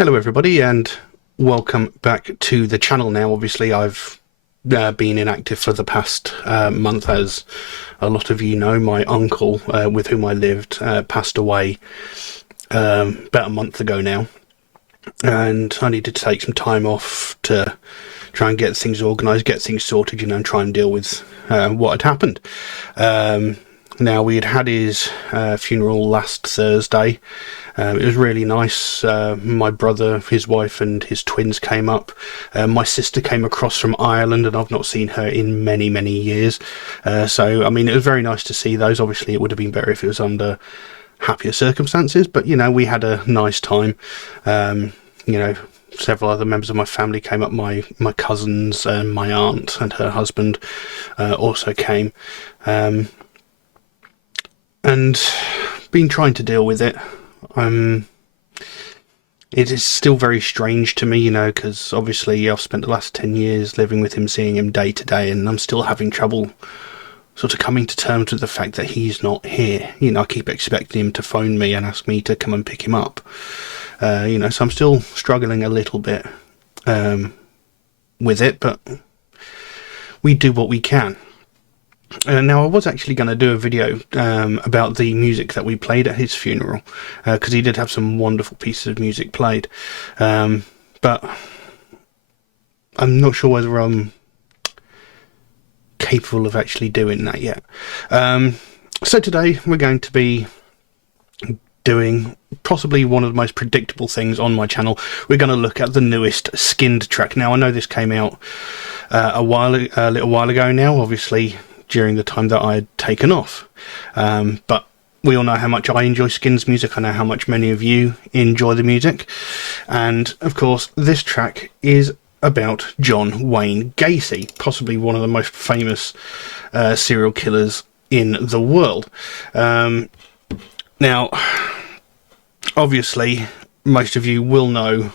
Hello everybody and welcome back to the channel. Now obviously I've been inactive for the past month. As a lot of you know, my uncle with whom I lived passed away about a month ago now, and I needed to take some time off to try and get things organised, get things sorted, and try and deal with what had happened. Now, we had his funeral last Thursday. It was really nice. My brother, his wife and his twins came up. My sister came across from Ireland, and I've not seen her in many, many years. So, I mean, it was very nice to see those. Obviously, it would have been better if it was under happier circumstances, but, we had a nice time. Several other members of my family came up. My cousins and my aunt and her husband also came. And been trying to deal with it. It is still very strange to me, because obviously I've spent the last 10 years living with him, seeing him day to day, and I'm still having trouble sort of coming to terms with the fact that he's not here. I keep expecting him to phone me and ask me to come and pick him up. So I'm still struggling a little bit with it, but we do what we can. Now, I was actually going to do a video about the music that we played at his funeral, because he did have some wonderful pieces of music played, but I'm not sure whether I'm capable of actually doing that yet. So today we're going to be doing possibly one of the most predictable things on my channel. We're going to look at the newest Skynd track. Now, I know this came out a little while ago now, obviously during the time that I had taken off, but we all know how much I enjoy Skynd's music. I know how much many of you enjoy the music, and of course this track is about John Wayne Gacy, possibly one of the most famous serial killers in the world. Now, obviously, most of you will know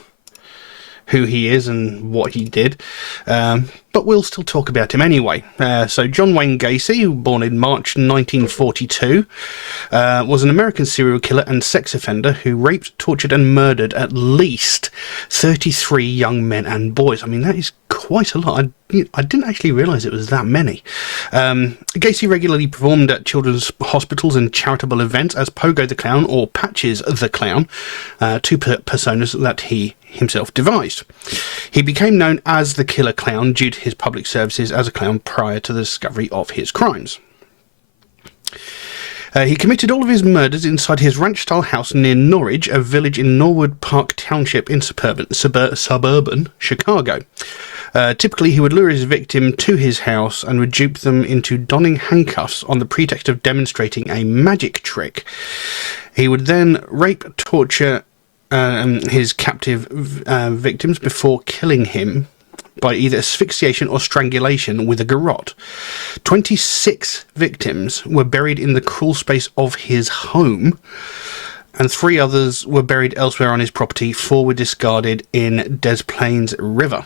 who he is and what he did, but we'll still talk about him anyway. So John Wayne Gacy, born in March 1942, was an American serial killer and sex offender who raped, tortured and murdered at least 33 young men and boys. I mean, that is quite a lot. I didn't actually realise it was that many. Gacy regularly performed at children's hospitals and charitable events as Pogo the Clown or Patches the Clown, two personas that he himself devised. He became known as the Killer Clown due to his public services as a clown prior to the discovery of his crimes. He committed all of his murders inside his ranch-style house near Norridge, a village in Norwood Park Township in suburban Chicago. Typically, he would lure his victim to his house and would dupe them into donning handcuffs on the pretext of demonstrating a magic trick. He would then rape, torture his captive victims before killing him by either asphyxiation or strangulation with a garrote. 26 victims were buried in the crawl space of his home, and 3 others were buried elsewhere on his property. 4 were discarded in Des Plaines River.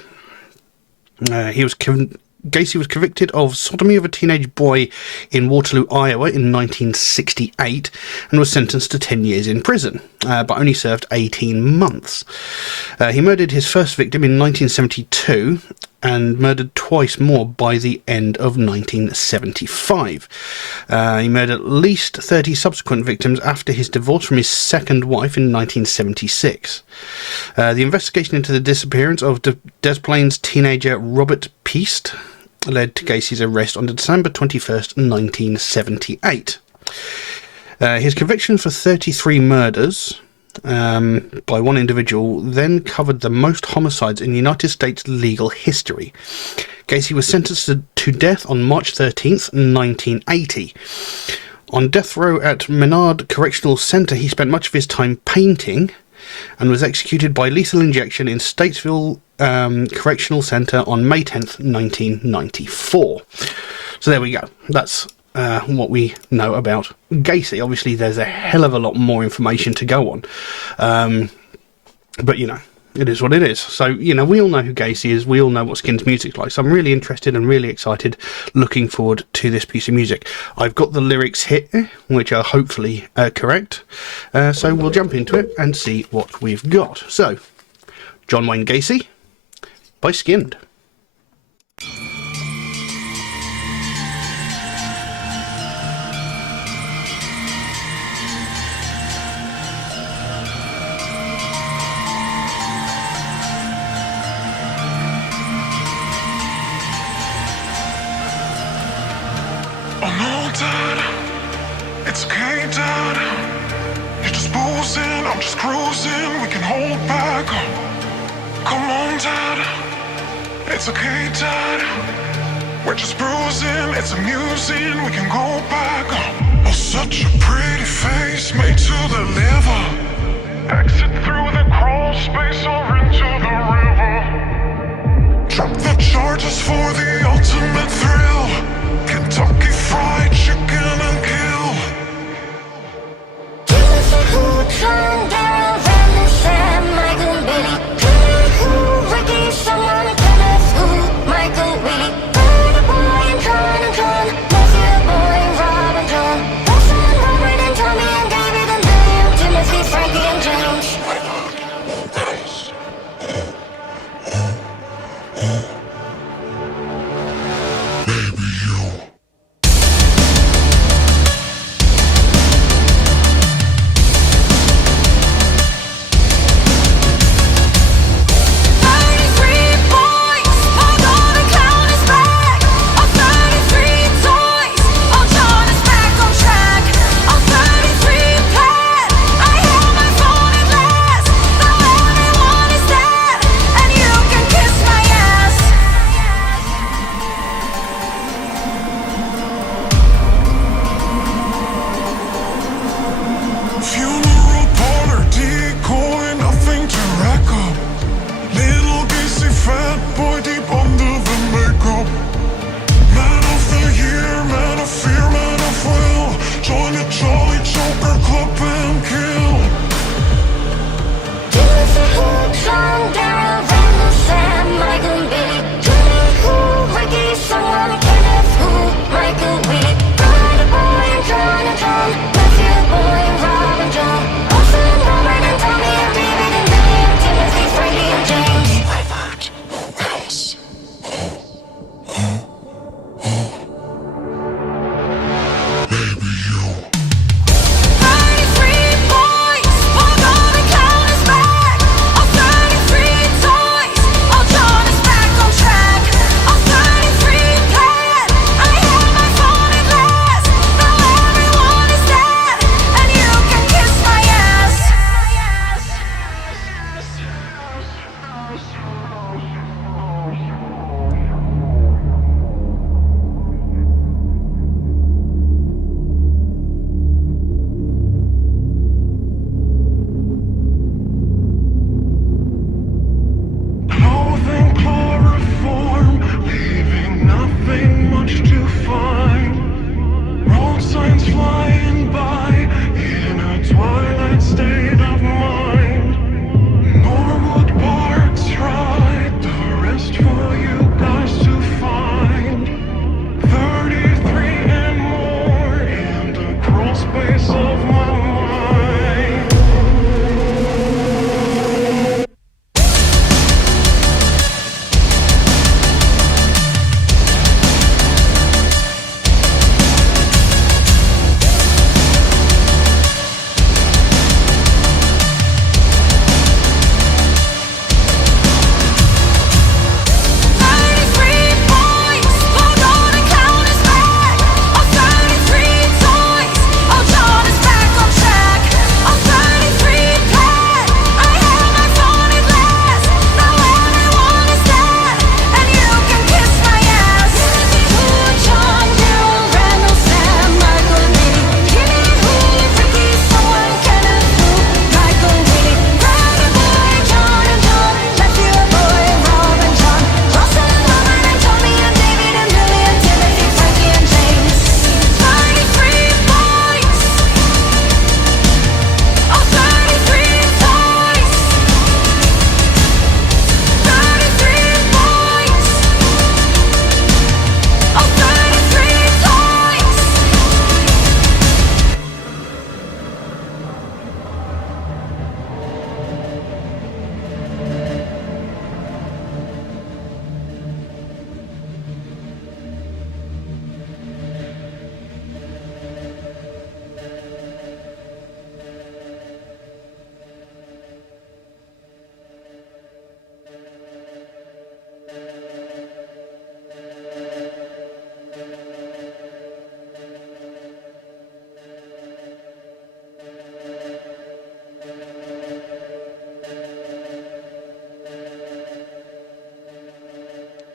Gacy was convicted of sodomy of a teenage boy in Waterloo, Iowa in 1968 and was sentenced to 10 years in prison, but only served 18 months. He murdered his first victim in 1972 and murdered twice more by the end of 1975. He murdered at least 30 subsequent victims after his divorce from his second wife in 1976. The investigation into the disappearance of Des Plaines teenager Robert Peast led to Gacy's arrest on December 21st, 1978. His conviction for 33 murders by one individual then covered the most homicides in United States legal history. Gacy was sentenced to death on March 13th, 1980. On death row at Menard Correctional Center, he spent much of his time painting and was executed by lethal injection in Statesville Correctional Center on May 10th, 1994. So there we go. That's what we know about Gacy. Obviously, there's a hell of a lot more information to go on. But, it is what it is. So, we all know who Gacy is. We all know what Skynd's music's like. So I'm really interested and really excited, looking forward to this piece of music. I've got the lyrics here, which are hopefully correct. So we'll jump into it and see what we've got. So, John Wayne Gacy by Skynd. It's okay, Dad. You're just boozing, I'm just cruising. We can hold back. Come on, Dad. It's okay, Dad. We're just bruising, it's amusing. We can go back. Oh, such a pretty face made to the liver. Exit through the crawl space or into the river. Drop the charges for the ultimate thrill. Kentucky Fried Chicken and kill. John, Daryl, Randy, Sam, Michael, Billy, who, Ricky, someone, Kenneth, who, Michael, Willie, the boy, and John, Matthew, boy, Rob, and John, Wilson, Robert, and Tommy, and David, and William, Timothy, Frankie, and James.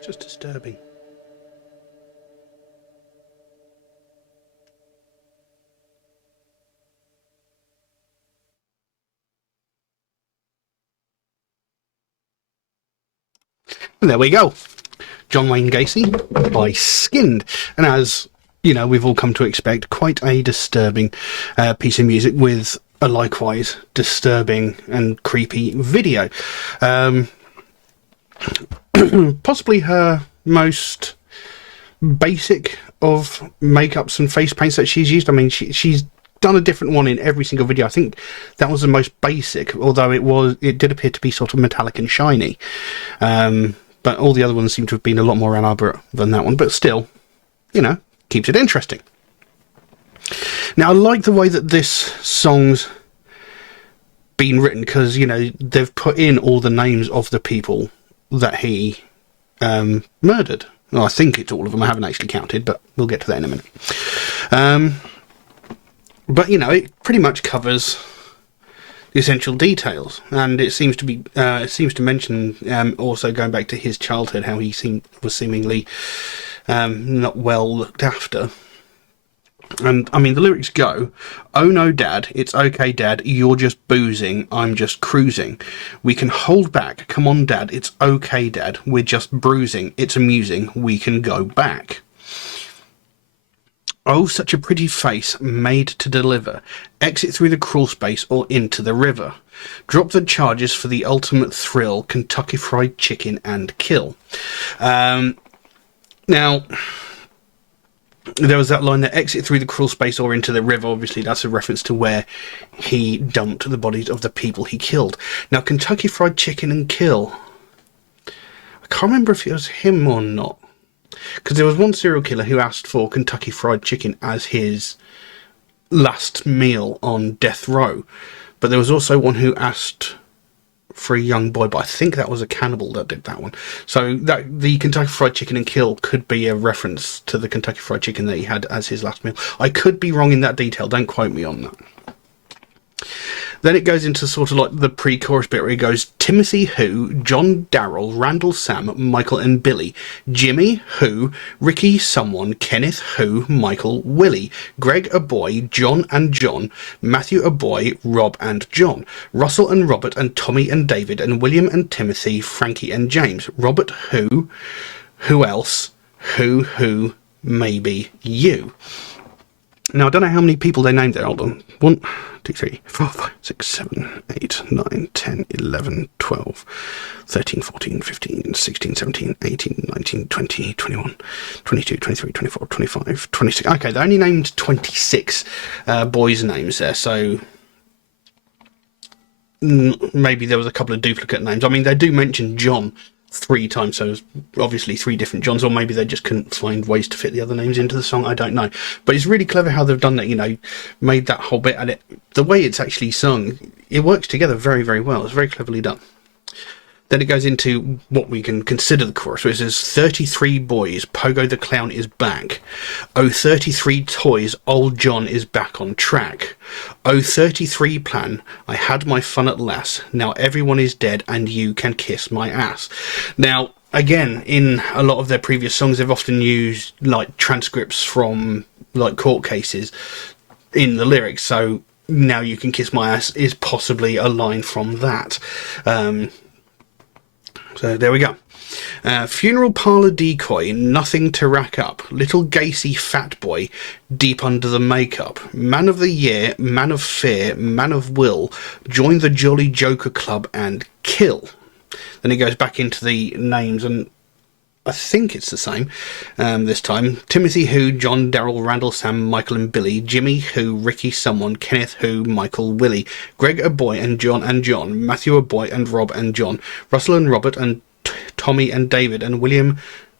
Just disturbing. And there we go. John Wayne Gacy by Skynd. And as you know, we've all come to expect, quite a disturbing piece of music with a likewise disturbing and creepy video. Possibly her most basic of makeups and face paints that she's used. I mean, she's done a different one in every single video. I think that was the most basic, although it did appear to be sort of metallic and shiny. But all the other ones seem to have been a lot more elaborate than that one. But still, you know, keeps it interesting. Now, I like the way that this song's been written, because, you know, they've put in all the names of the people that he murdered. Well, I think it's all of them. I haven't actually counted, but we'll get to that in a minute. But, you know, it pretty much covers the essential details, and it seems to mention also going back to his childhood, how he was seemingly not well looked after. And I mean, the lyrics go, "Oh no, Dad, it's okay, Dad, you're just boozing, I'm just cruising. We can hold back, come on, Dad, it's okay, Dad, we're just bruising, it's amusing, we can go back. Oh, such a pretty face, made to deliver. Exit through the crawl space or into the river. Drop the charges for the ultimate thrill, Kentucky Fried Chicken and kill." Now, there was that line that exit through the crawl space or into the river. Obviously, that's a reference to where he dumped the bodies of the people he killed. Now, Kentucky Fried Chicken and kill, I can't remember if it was him or not, because there was one serial killer who asked for Kentucky Fried Chicken as his last meal on death row, but there was also one who asked for a young boy, but I think that was a cannibal that did that one. So that the Kentucky Fried Chicken and kill could be a reference to the Kentucky Fried Chicken that he had as his last meal. I could be wrong in that detail, don't quote me on that. Then it goes into sort of like the pre-chorus bit where he goes, "Timothy who, John, Darrell, Randall, Sam, Michael and Billy, Jimmy who, Ricky someone, Kenneth who, Michael, Willie, Greg a boy, John and John, Matthew a boy, Rob and John, Russell and Robert and Tommy and David and William and Timothy, Frankie and James, Robert who else, who, maybe you." Now, I don't know how many people they named there. Hold on. 1, 2, 3, 4, 5, 6, 7, 8, 9, 10, 11, 12, 13, 14, 15, 16, 17, 18, 19, 20, 21, 22, 23, 24, 25, 26. Okay, they only named 26 boys' names there, so maybe there was a couple of duplicate names. I mean, they do mention John 3 times, so obviously 3 different Johns, or maybe they just couldn't find ways to fit the other names into the song. I don't know, but it's really clever how they've done that, you know, made that whole bit, and the way it's actually sung, it works together very, very well. It's very cleverly done. Then it goes into what we can consider the chorus, where it says, 33 boys, Pogo the Clown is back. Oh, 33 toys, old John is back on track. Oh, 33 plan, I had my fun at last. Now everyone is dead and you can kiss my ass. Now, again, in a lot of their previous songs, they've often used like transcripts from like court cases in the lyrics. So now you can kiss my ass is possibly a line from that. So there we go. Funeral parlour decoy, nothing to rack up. Little Gacy fat boy, deep under the makeup. Man of the year, man of fear, man of will. Join the Jolly Joker Club and kill. Then he goes back into the names, and I think it's the same this time. Timothy who, John, Darrell, Randall, Sam, Michael and Billy, Jimmy who, Ricky someone, Kenneth who, Michael, Willie, Greg a boy and John, Matthew a boy and Rob and John, Russell and Robert and Tommy and David and William,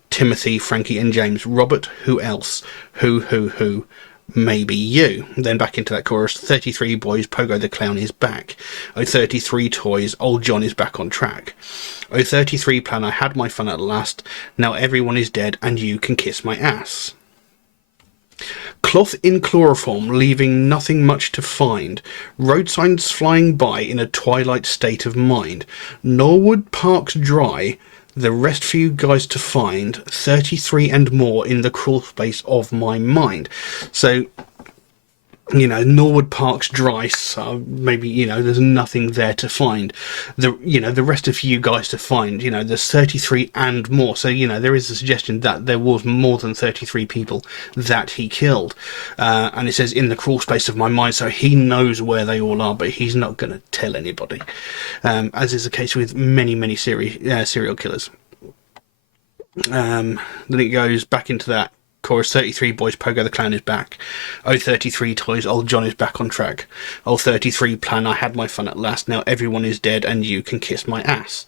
Timothy, Frankie and James, Robert who else, who, maybe you. Then back into that chorus, 33 boys, Pogo the Clown is back. Oh, 33 toys, old John is back on track. Oh, 33 plan, I had my fun at last. Now everyone is dead and you can kiss my ass. Cloth in chloroform, leaving nothing much to find. Road signs flying by in a twilight state of mind. Norwood Park's dry. the rest for you guys to find, 33 and more in the crawl space of my mind. So, you know, Norwood Park's dry, so maybe, you know, there's nothing there to find. The rest of you guys to find, you know, there's 33 and more. So, you know, there is a suggestion that there was more than 33 people that he killed. And it says in the crawl space of my mind, so he knows where they all are, but he's not going to tell anybody. As is the case with many serial killers. Then it goes back into that chorus. 33 boys, Pogo the Clown is back. Oh 33 toys, old John is back on track. Oh 33 plan, I had my fun at last. Now everyone is dead and you can kiss my ass.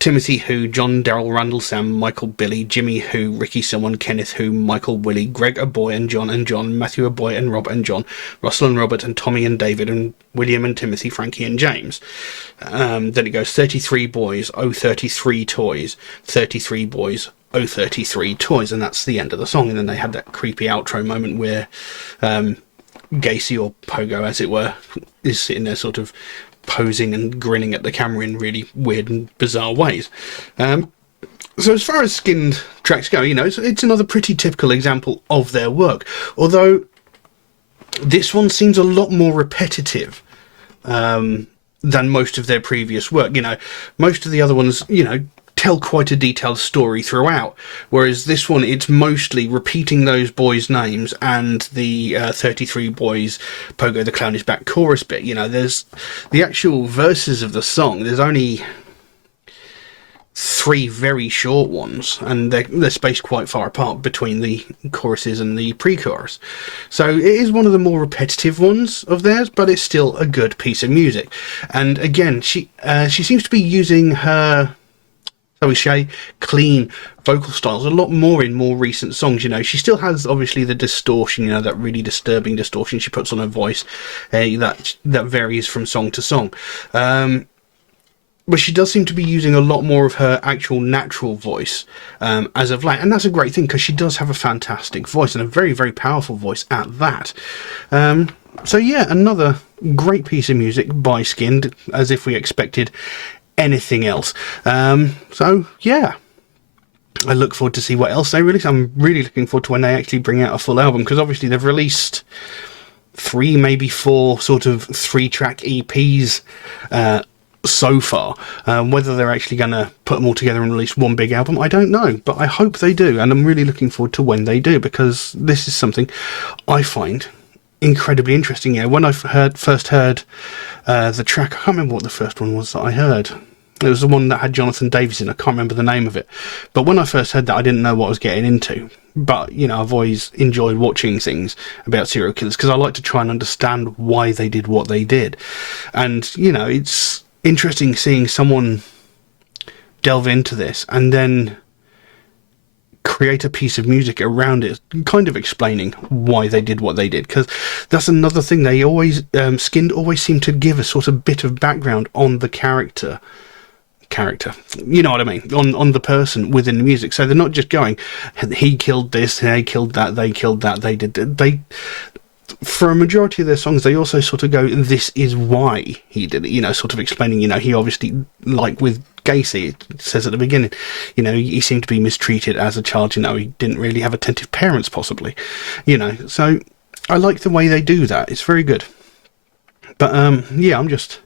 Timothy Who, John, Daryl, Randall, Sam, Michael, Billy, Jimmy Who, Ricky someone, Kenneth Who, Michael, Willie, Greg a boy and John, Matthew a boy and Rob and John, Russell and Robert and Tommy and David and William and Timothy, Frankie and James. Then it goes 33 boys, oh 33 toys, 33 boys, oh 33 toys, and that's the end of the song. And then they had that creepy outro moment where Gacy, or Pogo as it were, is sitting there sort of posing and grinning at the camera in really weird and bizarre ways. So as far as Skynd tracks go, you know, it's another pretty typical example of their work, although this one seems a lot more repetitive than most of their previous work. You know, most of the other ones, you know, tell quite a detailed story throughout, whereas this one, it's mostly repeating those boys' names and the 33 boys, Pogo the Clown is back chorus bit. You know, there's the actual verses of the song, there's only 3 very short ones, and they're spaced quite far apart between the choruses and the pre-chorus. So it is one of the more repetitive ones of theirs, but it's still a good piece of music. And again, she seems to be using her, shall we say, clean vocal styles a lot more in more recent songs. You know, she still has obviously the distortion, you know, that really disturbing distortion she puts on her voice, that varies from song to song. But she does seem to be using a lot more of her actual natural voice as of late, and that's a great thing because she does have a fantastic voice and a very, very powerful voice at that. So yeah, another great piece of music by Skynd, as if we expected anything else. So yeah, I look forward to see what else they release. I'm really looking forward to when they actually bring out a full album, because obviously they've released 3, maybe 4 sort of 3-track EPs so far. Whether they're actually going to put them all together and release one big album, I don't know, but I hope they do, and I'm really looking forward to when they do, because this is something I find incredibly interesting. Yeah, when I first heard the track, I can't remember what the first one was that I heard. It was the one that had Jonathan Davis in. I can't remember the name of it, but when I first heard that, I didn't know what I was getting into. But you know, I've always enjoyed watching things about serial killers because I like to try and understand why they did what they did. And you know, it's interesting seeing someone delve into this and then create a piece of music around it, kind of explaining why they did what they did, because that's another thing. They always Skynd always seem to give a sort of bit of background on the character, you know what I mean, on the person within the music. So they're not just going, he killed this, they killed that, they killed that, they did, they, for a majority of their songs, they also sort of go, this is why he did it, you know, sort of explaining, you know, he obviously, like with Gacy, it says at the beginning, you know, he seemed to be mistreated as a child, you know, he didn't really have attentive parents possibly, you know, so I like the way they do that. It's very good. But yeah, I'm just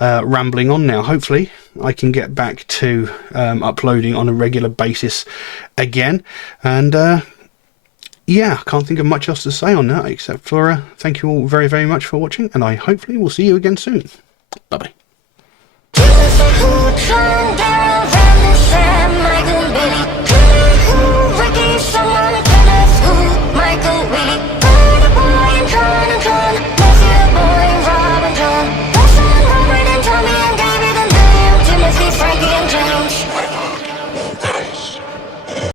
rambling on now. Hopefully I can get back to uploading on a regular basis again, and yeah, I can't think of much else to say on that except for thank you all very, very much for watching, and I hopefully will see you again soon. Bye bye. Who turned down Sam, Michael, Billy?